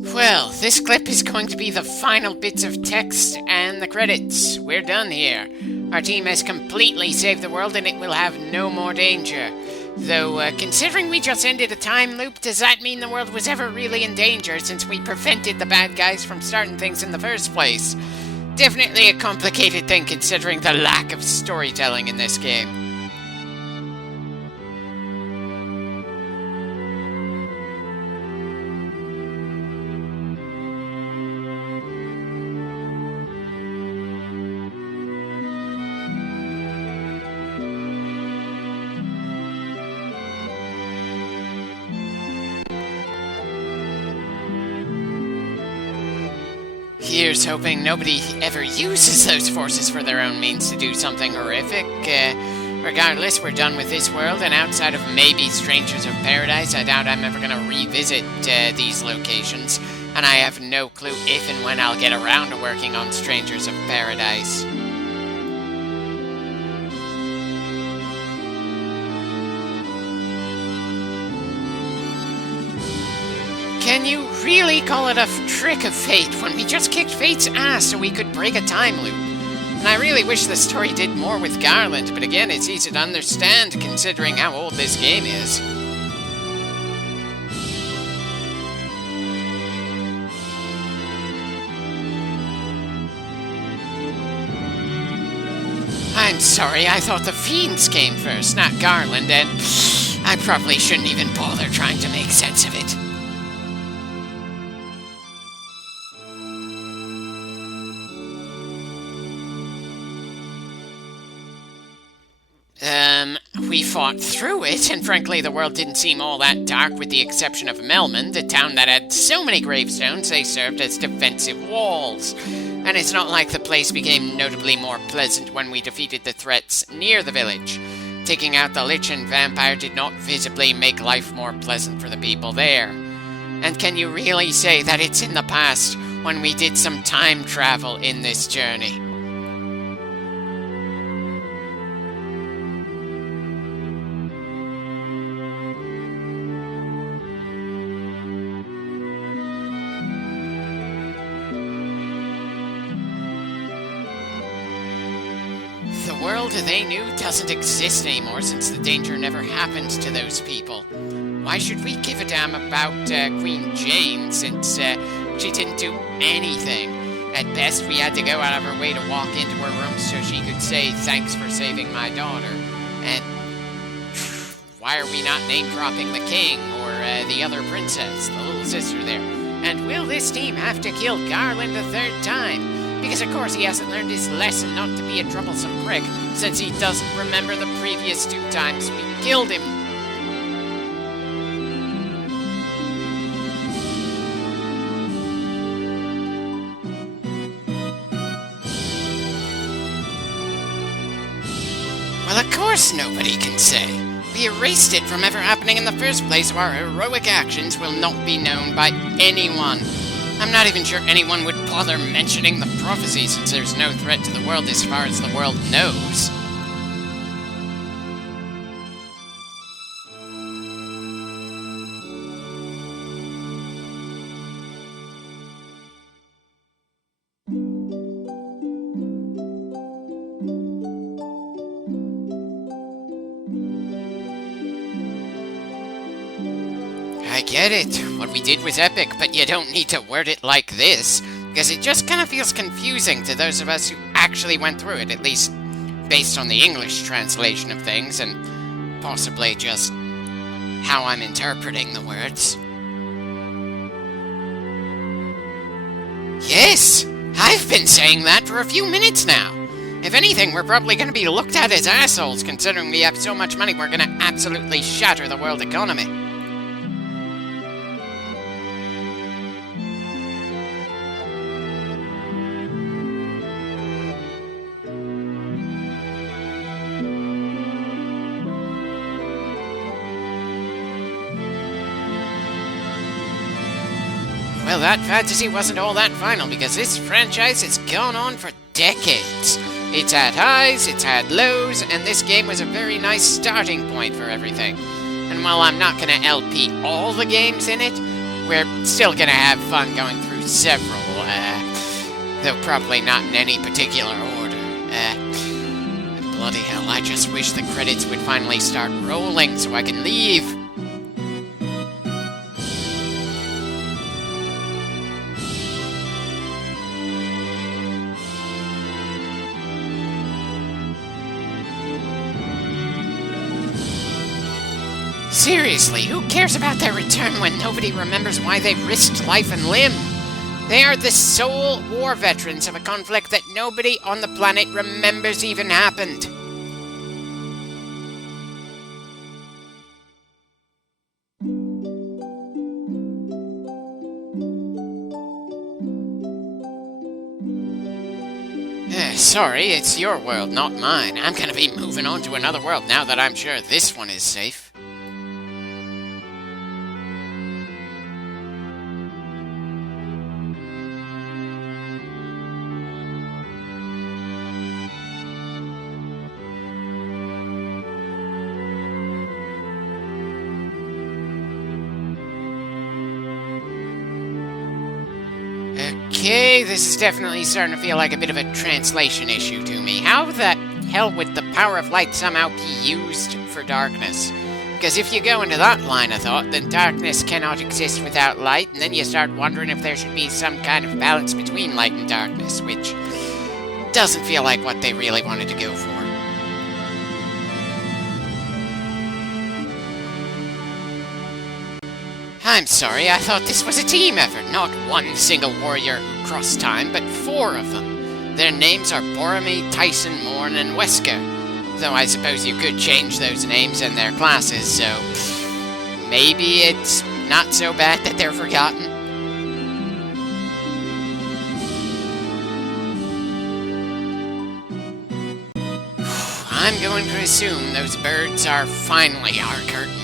Well, this clip is going to be the final bits of text and the credits. We're done here. Our team has completely saved the world and it will have no more danger. Though, considering we just ended a time loop, does that mean the world was ever really in danger since we prevented the bad guys from starting things in the first place? Definitely a complicated thing considering the lack of storytelling in this game. Here's hoping nobody ever uses those forces for their own means to do something horrific. Regardless, we're done with this world, and outside of maybe Strangers of Paradise, I doubt I'm ever going to revisit these locations, and I have no clue if and when I'll get around to working on Strangers of Paradise. Can you really call it a trick of fate when we just kicked fate's ass so we could break a time loop? And I really wish the story did more with Garland, but again, it's easy to understand considering how old this game is. I'm sorry, I thought the Fiends came first, not Garland, and I probably shouldn't even bother trying to make sense of it. We fought through it, and frankly the world didn't seem all that dark with the exception of Melmond, a town that had so many gravestones they served as defensive walls. And it's not like the place became notably more pleasant when we defeated the threats near the village. Taking out the Lich and Vampire did not visibly make life more pleasant for the people there. And can you really say that it's in the past when we did some time travel in this journey? The world they knew doesn't exist anymore since the danger never happened to those people. Why should we give a damn about Queen Jane since she didn't do anything? At best, we had to go out of our way to walk into her room so she could say thanks for saving my daughter. And why are we not name-dropping the king or the other princess, the little sister there? And will this team have to kill Garland a third time? Because of course he hasn't learned his lesson not to be a troublesome prick, since he doesn't remember the previous 2 times we killed him. Well, of course nobody can say. We erased it from ever happening in the first place, so our heroic actions will not be known by anyone. I'm not even sure anyone would bother mentioning the prophecy since there's no threat to the world as far as the world knows. I get it. What we did was epic, but you don't need to word it like this, because it just kind of feels confusing to those of us who actually went through it, at least based on the English translation of things, and possibly just how I'm interpreting the words. Yes! I've been saying that for a few minutes now! If anything, we're probably going to be looked at as assholes, considering we have so much money we're going to absolutely shatter the world economy. Well, that fantasy wasn't all that final, because this franchise has gone on for decades. It's had highs, it's had lows, and this game was a very nice starting point for everything. And while I'm not going to LP all the games in it, we're still gonna have fun going through several, though probably not in any particular order. Bloody hell, I just wish the credits would finally start rolling so I can leave. Seriously, who cares about their return when nobody remembers why they risked life and limb? They are the sole war veterans of a conflict that nobody on the planet remembers even happened. Sorry, it's your world, not mine. I'm gonna be moving on to another world now that I'm sure this one is safe. Okay, this is definitely starting to feel like a bit of a translation issue to me. How the hell would the power of light somehow be used for darkness? Because if you go into that line of thought, then darkness cannot exist without light, and then you start wondering if there should be some kind of balance between light and darkness, which doesn't feel like what they really wanted to go for. I'm sorry, I thought this was a team effort, not one single warrior who crossed time, but 4 of them. Their names are Boromir, Tyson, Morn, and Wesker. Though I suppose you could change those names and their classes, so maybe it's not so bad that they're forgotten. I'm going to assume those birds are finally our curtain.